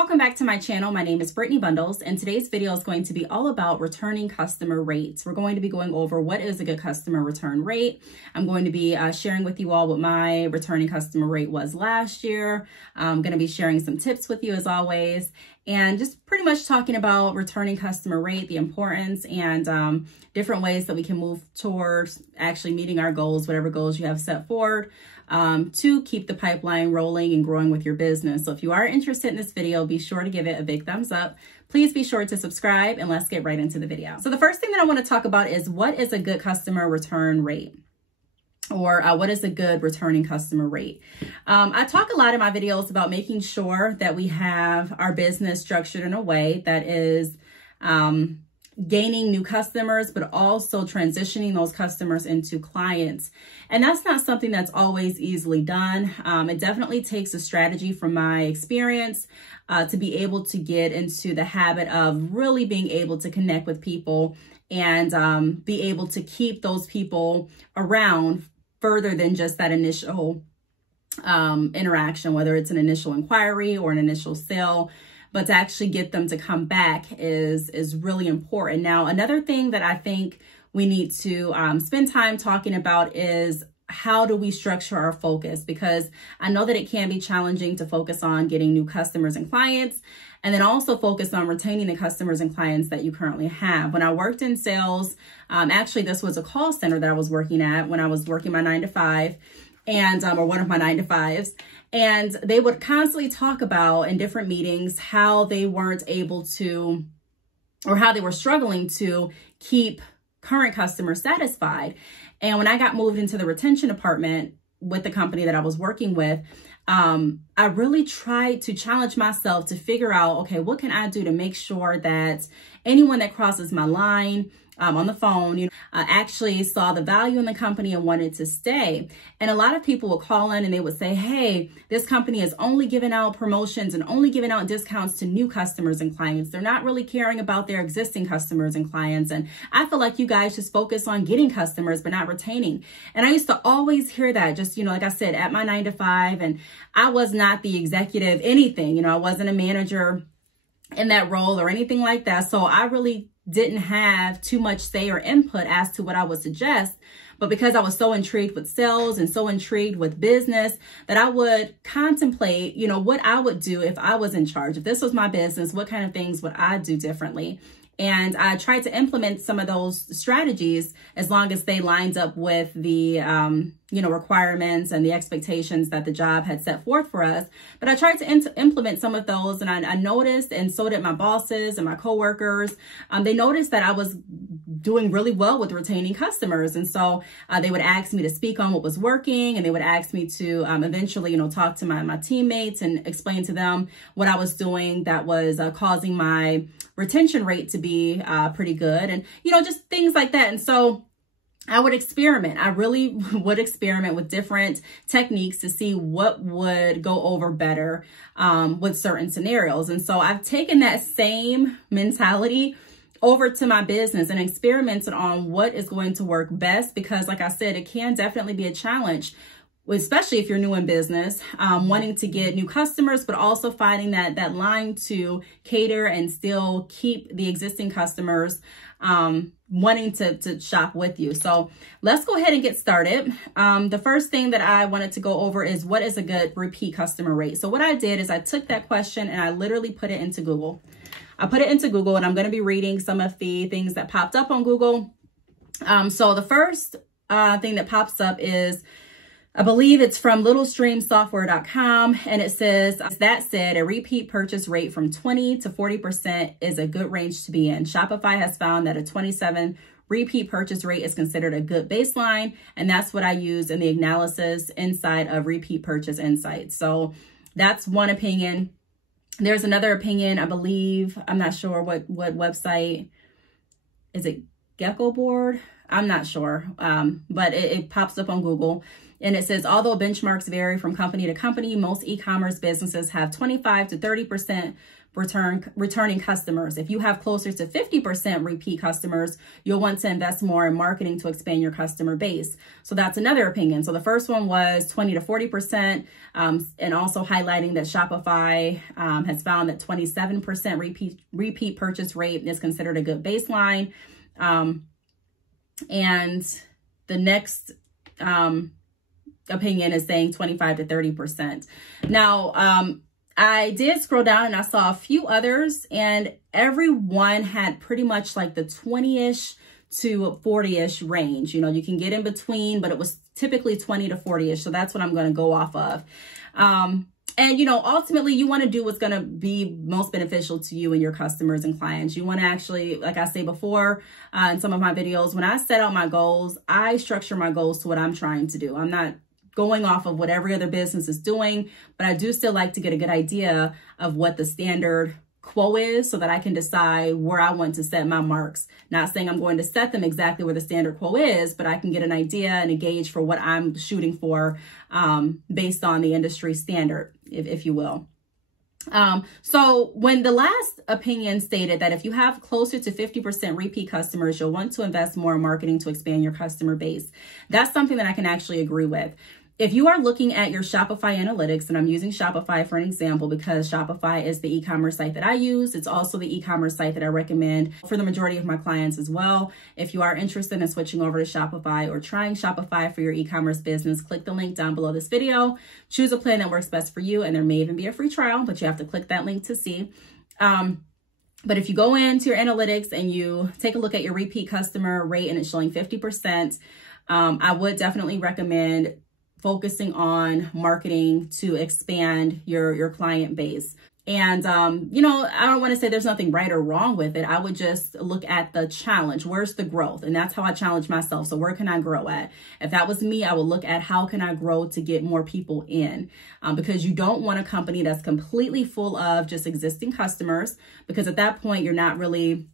welcome back to my channel. My name is Brittney Bundles, and today's video is going to be all about returning customer rates. We're going to be going over what is a good customer return rate. I'm going to be sharing with you all what my returning customer rate was last year. I'm going to be sharing some tips with you as always, and just pretty much talking about returning customer rate, the importance, and different ways that we can move towards actually meeting our goals, whatever goals you have set forward, to keep the pipeline rolling and growing with your business. So if you are interested in this video, be sure to give it a big thumbs up. Please be sure to subscribe, and let's get right into the video. So the first thing that I want to talk about is what is a good customer return rate, or what is a good returning customer rate. I talk a lot in my videos about making sure that we have our business structured in a way that is gaining new customers, but also transitioning those customers into clients. And that's not something that's always easily done. It definitely takes a strategy from my experience to be able to get into the habit of really being able to connect with people and be able to keep those people around further than just that initial interaction, whether it's an initial inquiry or an initial sale. But to actually get them to come back is really important. Now, another thing that I think we need to spend time talking about is how do we structure our focus? Because I know that it can be challenging to focus on getting new customers and clients, and then also focus on retaining the customers and clients that you currently have. When I worked in sales, actually this was a call center that I was working at when I was working my 9-to-5, and or one of my 9-to-5s. And they would constantly talk about in different meetings how they weren't able to, or how they were struggling to keep current customers satisfied. And when I got moved into the retention department with the company that I was working with, I really tried to challenge myself to figure out, okay, what can I do to make sure that anyone that crosses my line on the phone, actually saw the value in the company and wanted to stay. And a lot of people would call in and they would say, hey, this company is only giving out promotions and only giving out discounts to new customers and clients. They're not really caring about their existing customers and clients. And I feel like you guys just focus on getting customers, but not retaining. And I used to always hear that, just, like I said, at my 9-to-5, and I was not the executive anything, I wasn't a manager in that role or anything like that. So I really didn't have too much say or input as to what I would suggest. But because I was so intrigued with sales and so intrigued with business, that I would contemplate, what I would do if I was in charge. If this was my business, what kind of things would I do differently? And I tried to implement some of those strategies as long as they lined up with the, requirements and the expectations that the job had set forth for us. But I tried to implement some of those, and I noticed, and so did my bosses and my coworkers. They noticed that I was doing really well with retaining customers. And so they would ask me to speak on what was working, and they would ask me to eventually, talk to my teammates and explain to them what I was doing that was causing my retention rate to be pretty good, and just things like that. And so I would experiment. I really would experiment with different techniques to see what would go over better with certain scenarios. And so I've taken that same mentality over to my business and experimented on what is going to work best, because like I said, it can definitely be a challenge, especially if you're new in business, wanting to get new customers, but also finding that line to cater and still keep the existing customers wanting to shop with you. So let's go ahead and get started. The first thing that I wanted to go over is what is a good repeat customer rate. So what I did is I took that question and I literally put it into Google. I put it into Google, and I'm going to be reading some of the things that popped up on Google. So the first thing that pops up is, I believe it's from littlestreamsoftware.com, and it says, that said, a repeat purchase rate from 20 to 40% is a good range to be in. Shopify has found that a 27 repeat purchase rate is considered a good baseline, and that's what I use in the analysis inside of Repeat Purchase Insights. So that's one opinion. There's another opinion, I believe, I'm not sure what website, is it Gecko Board? I'm not sure, but it pops up on Google. And it says, although benchmarks vary from company to company, most e-commerce businesses have 25 to 30% returning customers. If you have closer to 50% repeat customers, you'll want to invest more in marketing to expand your customer base. So that's another opinion. So the first one was 20 to 40%, and also highlighting that Shopify has found that 27% repeat purchase rate is considered a good baseline. And the next opinion is saying 25 to 30%. Now, I did scroll down and I saw a few others, and everyone had pretty much like the 20-ish to 40-ish range. You know, you can get in between, but it was typically 20 to 40-ish. So that's what I'm going to go off of. And, you know, ultimately you want to do what's going to be most beneficial to you and your customers and clients. You want to actually, like I say before, in some of my videos, when I set out my goals, I structure my goals to what I'm trying to do. I'm not going off of what every other business is doing, but I do still like to get a good idea of what the standard quo is so that I can decide where I want to set my marks. Not saying I'm going to set them exactly where the standard quo is, but I can get an idea and a gauge for what I'm shooting for based on the industry standard, if you will. So when the last opinion stated that if you have closer to 50% repeat customers, you'll want to invest more in marketing to expand your customer base. That's something that I can actually agree with. If you are looking at your Shopify analytics, and I'm using Shopify for an example because Shopify is the e-commerce site that I use. It's also the e-commerce site that I recommend for the majority of my clients as well. If you are interested in switching over to Shopify or trying Shopify for your e-commerce business, click the link down below this video. Choose a plan that works best for you, and there may even be a free trial, but you have to click that link to see. But if you go into your analytics and you take a look at your repeat customer rate and it's showing 50%, I would definitely recommend focusing on marketing to expand your client base. And, you know, I don't want to say there's nothing right or wrong with it. I would just look at the challenge. Where's the growth? And that's how I challenge myself. So where can I grow at? If that was me, I would look at how can I grow to get more people in, because you don't want a company that's completely full of just existing customers, because at that point, you're not really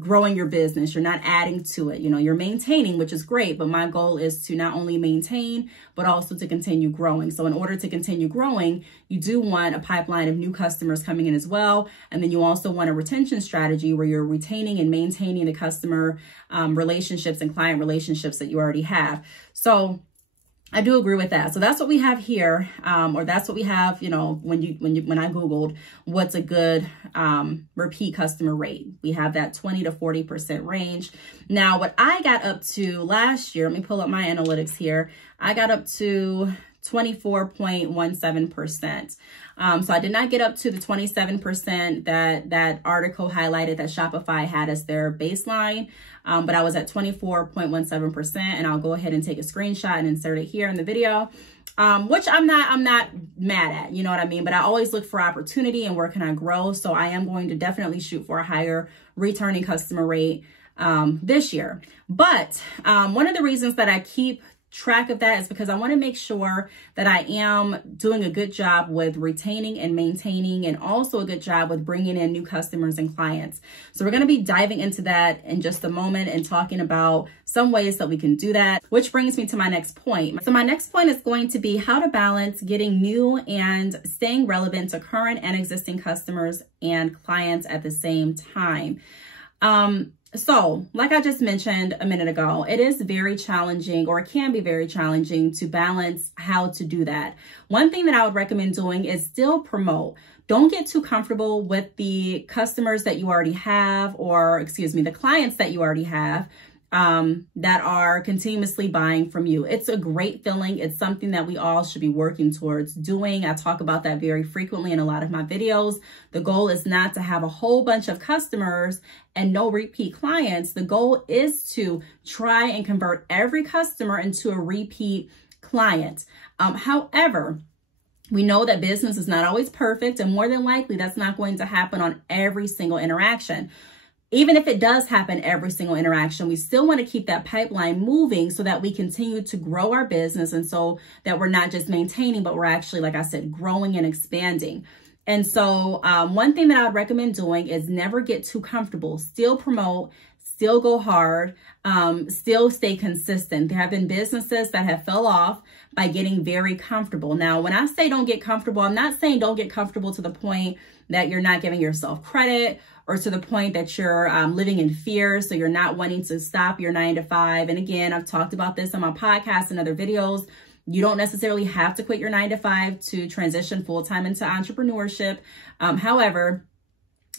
growing your business. You're not adding to it. You know, you're maintaining, which is great, but my goal is to not only maintain, but also to continue growing. So in order to continue growing, you do want a pipeline of new customers coming in as well. And then you also want a retention strategy where you're retaining and maintaining the customer relationships and client relationships that you already have. So I do agree with that. So that's what we have here, or that's what we have, you know, when I Googled what's a good repeat customer rate. We have that 20 to 40% range. Now, what I got up to last year, let me pull up my analytics here. I got up to 24.17%. So I did not get up to the 27% that article highlighted that Shopify had as their baseline. But I was at 24.17%, and I'll go ahead and take a screenshot and insert it here in the video, which I'm not mad at, you know what I mean? But I always look for opportunity and where can I grow. So I am going to definitely shoot for a higher returning customer rate this year. But one of the reasons that I keep track of that is because I want to make sure that I am doing a good job with retaining and maintaining, and also a good job with bringing in new customers and clients. So we're going to be diving into that in just a moment and talking about some ways that we can do that, which brings me to my next point. So my next point is going to be how to balance getting new and staying relevant to current and existing customers and clients at the same time. So like I just mentioned a minute ago, it is very challenging, or it can be very challenging, to balance how to do that. One thing that I would recommend doing is still promote. Don't get too comfortable with the customers that you already have, or excuse me, the clients that you already have that are continuously buying from you. It's a great feeling. It's something that we all should be working towards doing. I talk about that very frequently in a lot of my videos. The goal is not to have a whole bunch of customers and no repeat clients. The goal is to try and convert every customer into a repeat client. However, we know that business is not always perfect, and more than likely that's not going to happen on every single interaction. Even if it does happen every single interaction, we still want to keep that pipeline moving so that we continue to grow our business, and so that we're not just maintaining, but we're actually, like I said, growing and expanding. And so one thing that I would recommend doing is never get too comfortable. Still promote, still go hard, still stay consistent. There have been businesses that have fell off by getting very comfortable. Now, when I say don't get comfortable, I'm not saying don't get comfortable to the point that you're not giving yourself credit, or to the point that you're living in fear, so you're not wanting to stop your 9-to-5. And again, I've talked about this on my podcast and other videos. You don't necessarily have to quit your 9-to-5 to transition full-time into entrepreneurship. However,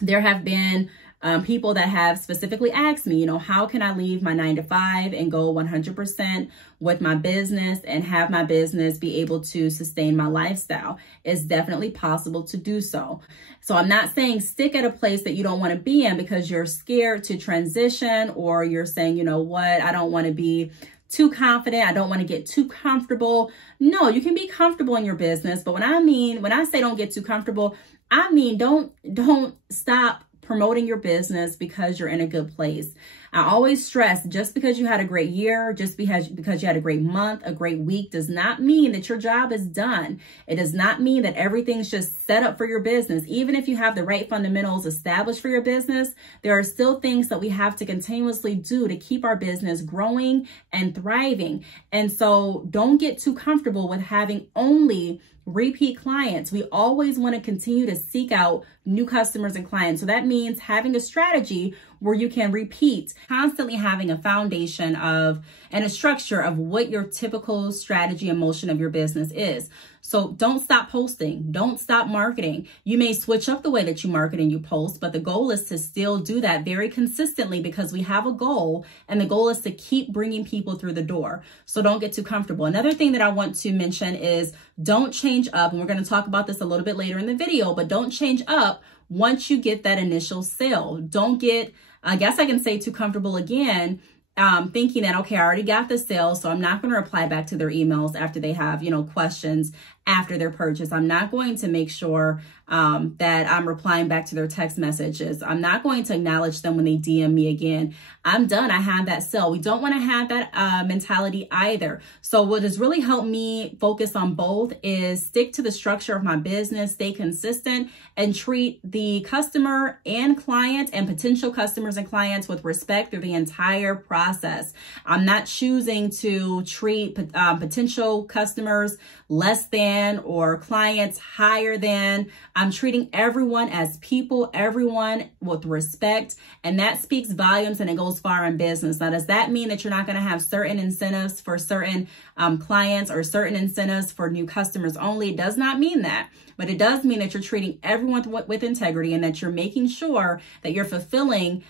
there have been people that have specifically asked me, how can I leave my 9-to-5 and go 100% with my business and have my business be able to sustain my lifestyle? It's definitely possible to do so. So I'm not saying stick at a place that you don't want to be in because you're scared to transition, or you're saying, I don't want to be too confident. I don't want to get too comfortable. No, you can be comfortable in your business. But when I say don't get too comfortable, I mean, don't stop promoting your business because you're in a good place. I always stress, just because you had a great year, just because you had a great month, a great week, does not mean that your job is done. It does not mean that everything's just set up for your business. Even if you have the right fundamentals established for your business, there are still things that we have to continuously do to keep our business growing and thriving. And so don't get too comfortable with having only repeat clients. We always want to continue to seek out new customers and clients. So that means having a strategy where you can repeat, constantly having a foundation of and a structure of what your typical strategy and motion of your business is. So don't stop posting. Don't stop marketing. You may switch up the way that you market and you post, but the goal is to still do that very consistently, because we have a goal, and the goal is to keep bringing people through the door. So don't get too comfortable. Another thing that I want to mention is don't change up. And we're going to talk about this a little bit later in the video, but don't change up once you get that initial sale. Don't get, I guess I can say, too comfortable again, thinking that, okay, I already got the sale, so I'm not going to reply back to their emails after they have, questions after their purchase. I'm not going to make sure that I'm replying back to their text messages. I'm not going to acknowledge them when they DM me again. I'm done. I have that sale. We don't want to have that mentality either. So what has really helped me focus on both is stick to the structure of my business, stay consistent, and treat the customer and client and potential customers and clients with respect through the entire process. I'm not choosing to treat potential customers less than or clients higher than. I'm treating everyone as people, everyone with respect, and that speaks volumes, and it goes far in business. Now, does that mean that you're not going to have certain incentives for certain clients or certain incentives for new customers only? It does not mean that, but it does mean that you're treating everyone with integrity, and that you're making sure that you're fulfilling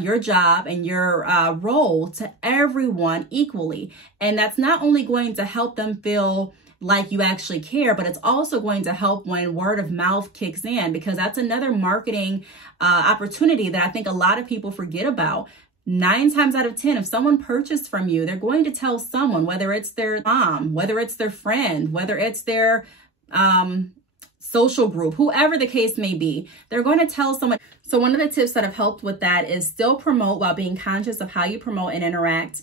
your job and your role to everyone equally. And that's not only going to help them feel like you actually care, but it's also going to help when word of mouth kicks in, because that's another marketing opportunity that I think a lot of people forget about. 9 times out of 10, if someone purchased from you, they're going to tell someone, whether it's their mom, whether it's their friend, whether it's their social group, whoever the case may be, they're going to tell someone. So one of the tips that have helped with that is still promote while being conscious of how you promote and interact.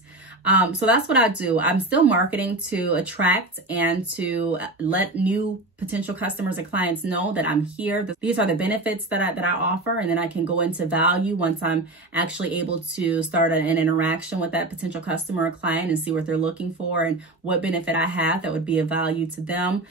So that's what I do. I'm still marketing to attract and to let new potential customers and clients know that I'm here. These are the benefits that I offer, and then I can go into value once I'm actually able to start an interaction with that potential customer or client and see what they're looking for and what benefit I have that would be of value to them.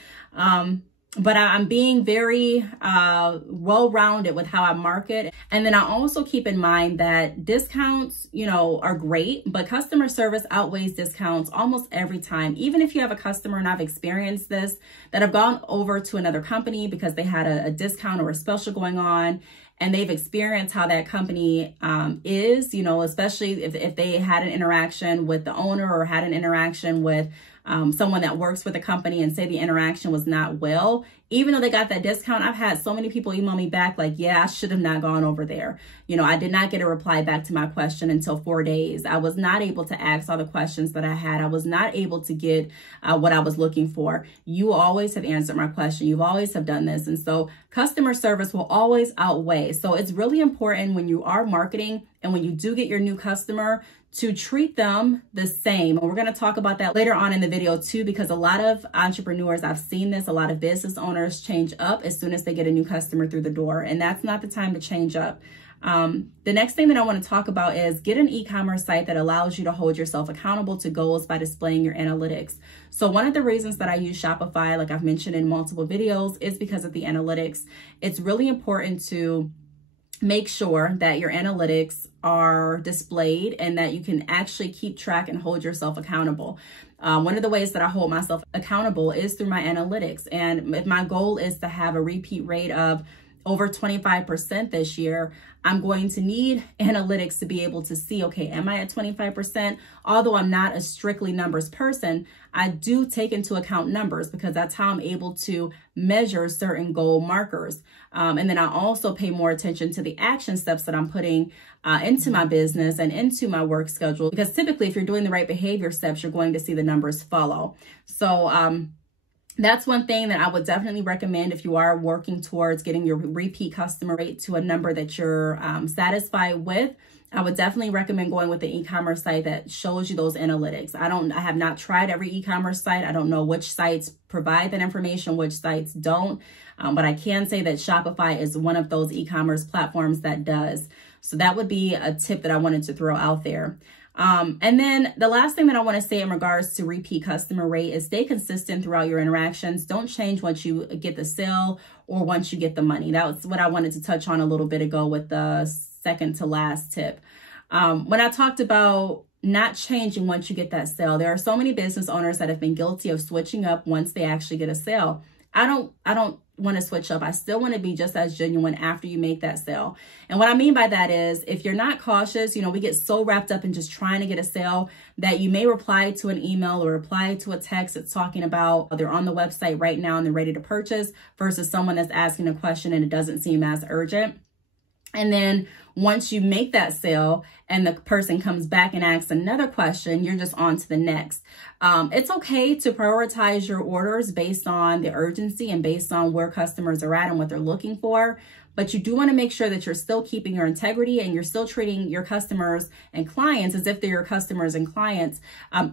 But I'm being very well-rounded with how I market. And then I also keep in mind that discounts, are great, but customer service outweighs discounts almost every time. Even if you have a customer, and I've experienced this, that have gone over to another company because they had a discount or a special going on, and they've experienced how that company is, especially if they had an interaction with the owner or had an interaction with someone that works for the company, and say the interaction was not well, even though they got that discount. I've had so many people email me back like, yeah, I should have not gone over there. I did not get a reply back to my question until 4 days. I was not able to ask all the questions that I had. I was not able to get what I was looking for. You always have answered my question. You've always have done this. And so customer service will always outweigh. So it's really important when you are marketing and when you do get your new customer to treat them the same. And we're going to talk about that later on in the video too, because a lot of entrepreneurs, I've seen this, a lot of business owners change up as soon as they get a new customer through the door. And that's not the time to change up. The next thing that I want to talk about is get an e-commerce site that allows you to hold yourself accountable to goals by displaying your analytics. So one of the reasons that I use Shopify, like I've mentioned in multiple videos, is because of the analytics. It's really important to make sure that your analytics are displayed and that you can actually keep track and hold yourself accountable. One of the ways that I hold myself accountable is through my analytics. And if my goal is to have a repeat rate of over 25% this year, I'm going to need analytics to be able to see, okay, am I at 25%? Although I'm not a strictly numbers person, I do take into account numbers because that's how I'm able to measure certain goal markers. And then I also pay more attention to the action steps that I'm putting into my business and into my work schedule, because typically if you're doing the right behavior steps, you're going to see the numbers follow. So, that's one thing that I would definitely recommend if you are working towards getting your repeat customer rate to a number that you're satisfied with. I would definitely recommend going with the e-commerce site that shows you those analytics. I have not tried every e-commerce site. I don't know which sites provide that information, which sites don't. But I can say that Shopify is one of those e-commerce platforms that does. So that would be a tip that I wanted to throw out there. And then the last thing that I want to say in regards to repeat customer rate is stay consistent throughout your interactions. Don't change once you get the sale or once you get the money. That was what I wanted to touch on a little bit ago with the second to last tip. When I talked about not changing once you get that sale, there are so many business owners that have been guilty of switching up once they actually get a sale. I don't want to switch up. I still want to be just as genuine after you make that sale. And what I mean by that is if you're not cautious, we get so wrapped up in just trying to get a sale that you may reply to an email or reply to a text that's talking about they're on the website right now and they're ready to purchase versus someone that's asking a question and it doesn't seem as urgent. And then once you make that sale and the person comes back and asks another question, you're just on to the next. It's okay to prioritize your orders based on the urgency and based on where customers are at and what they're looking for. But you do want to make sure that you're still keeping your integrity and you're still treating your customers and clients as if they're your customers and clients,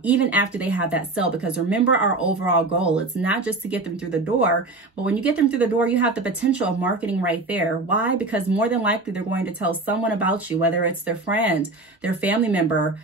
even after they have that sale. Because remember our overall goal, it's not just to get them through the door, but when you get them through the door, you have the potential of marketing right there. Why? Because more than likely they're going to tell someone about you, whether it's their friend, their family member,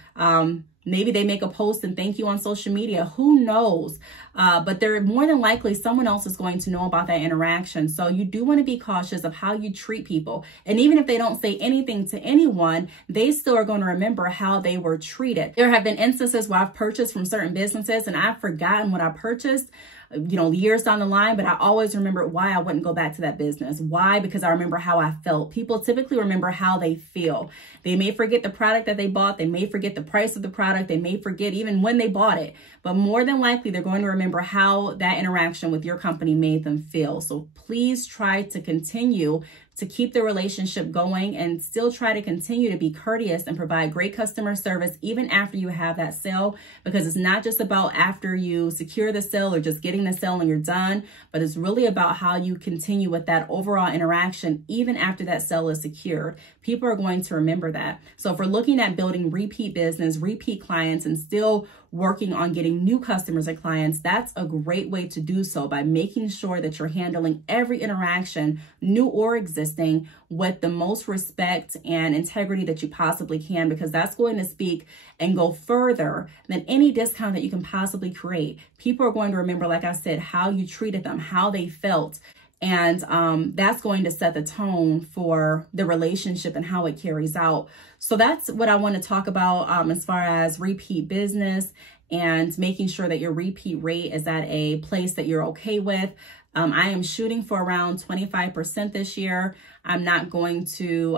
maybe they make a post and thank you on social media. Who knows? But they're more than likely someone else is going to know about that interaction. So you do want to be cautious of how you treat people. And even if they don't say anything to anyone, they still are going to remember how they were treated. There have been instances where I've purchased from certain businesses and I've forgotten what I purchased, years down the line, but I always remember why I wouldn't go back to that business. Why? Because I remember how I felt. People typically remember how they feel. They may forget the product that they bought. They may forget the price of the product. They may forget even when they bought it, but more than likely they're going to remember how that interaction with your company made them feel. So please try to continue to keep the relationship going and still try to continue to be courteous and provide great customer service even after you have that sale, because it's not just about after you secure the sale or just getting the sale and you're done, but it's really about how you continue with that overall interaction even after that sale is secured. People are going to remember that. So if we're looking at building repeat business, repeat clients, and still working on getting new customers and clients, that's a great way to do so by making sure that you're handling every interaction, new or existing, with the most respect and integrity that you possibly can, because that's going to speak and go further than any discount that you can possibly create. People are going to remember, like I said, how you treated them, how they felt. And that's going to set the tone for the relationship and how it carries out. So that's what I want to talk about as far as repeat business and making sure that your repeat rate is at a place that you're okay with. I am shooting for around 25% this year. I'm not going to,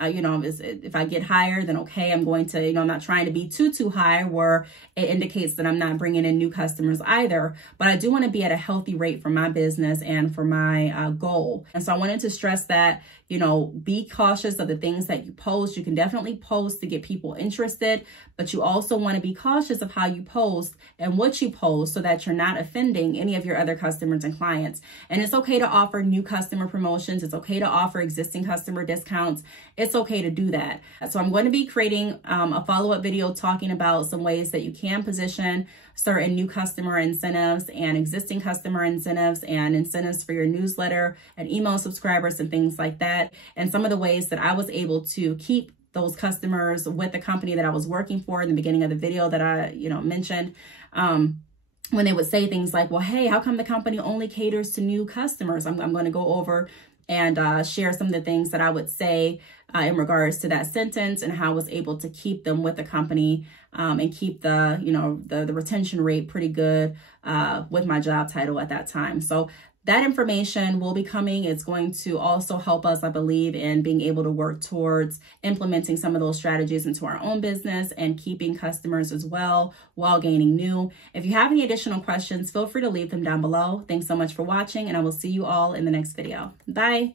if I get higher, then okay, I'm going to, I'm not trying to be too high where it indicates that I'm not bringing in new customers either, but I do want to be at a healthy rate for my business and for my goal. And so I wanted to stress that, be cautious of the things that you post. You can definitely post to get people interested, but you also want to be cautious of how you post and what you post so that you're not offending any of your other customers and clients. And it's okay to offer new customer promotions. It's okay to offer existing customer discounts. It's it's okay to do that. So I'm going to be creating a follow-up video talking about some ways that you can position certain new customer incentives and existing customer incentives and incentives for your newsletter and email subscribers and things like that. And some of the ways that I was able to keep those customers with the company that I was working for in the beginning of the video that I, mentioned, when they would say things like, well, hey, how come the company only caters to new customers? I'm going to go over and share some of the things that I would say in regards to that sentence and how I was able to keep them with the company and keep the, the retention rate pretty good with my job title at that time. So that information will be coming. It's going to also help us, I believe, in being able to work towards implementing some of those strategies into our own business and keeping customers as well while gaining new. If you have any additional questions, feel free to leave them down below. Thanks so much for watching, and I will see you all in the next video. Bye.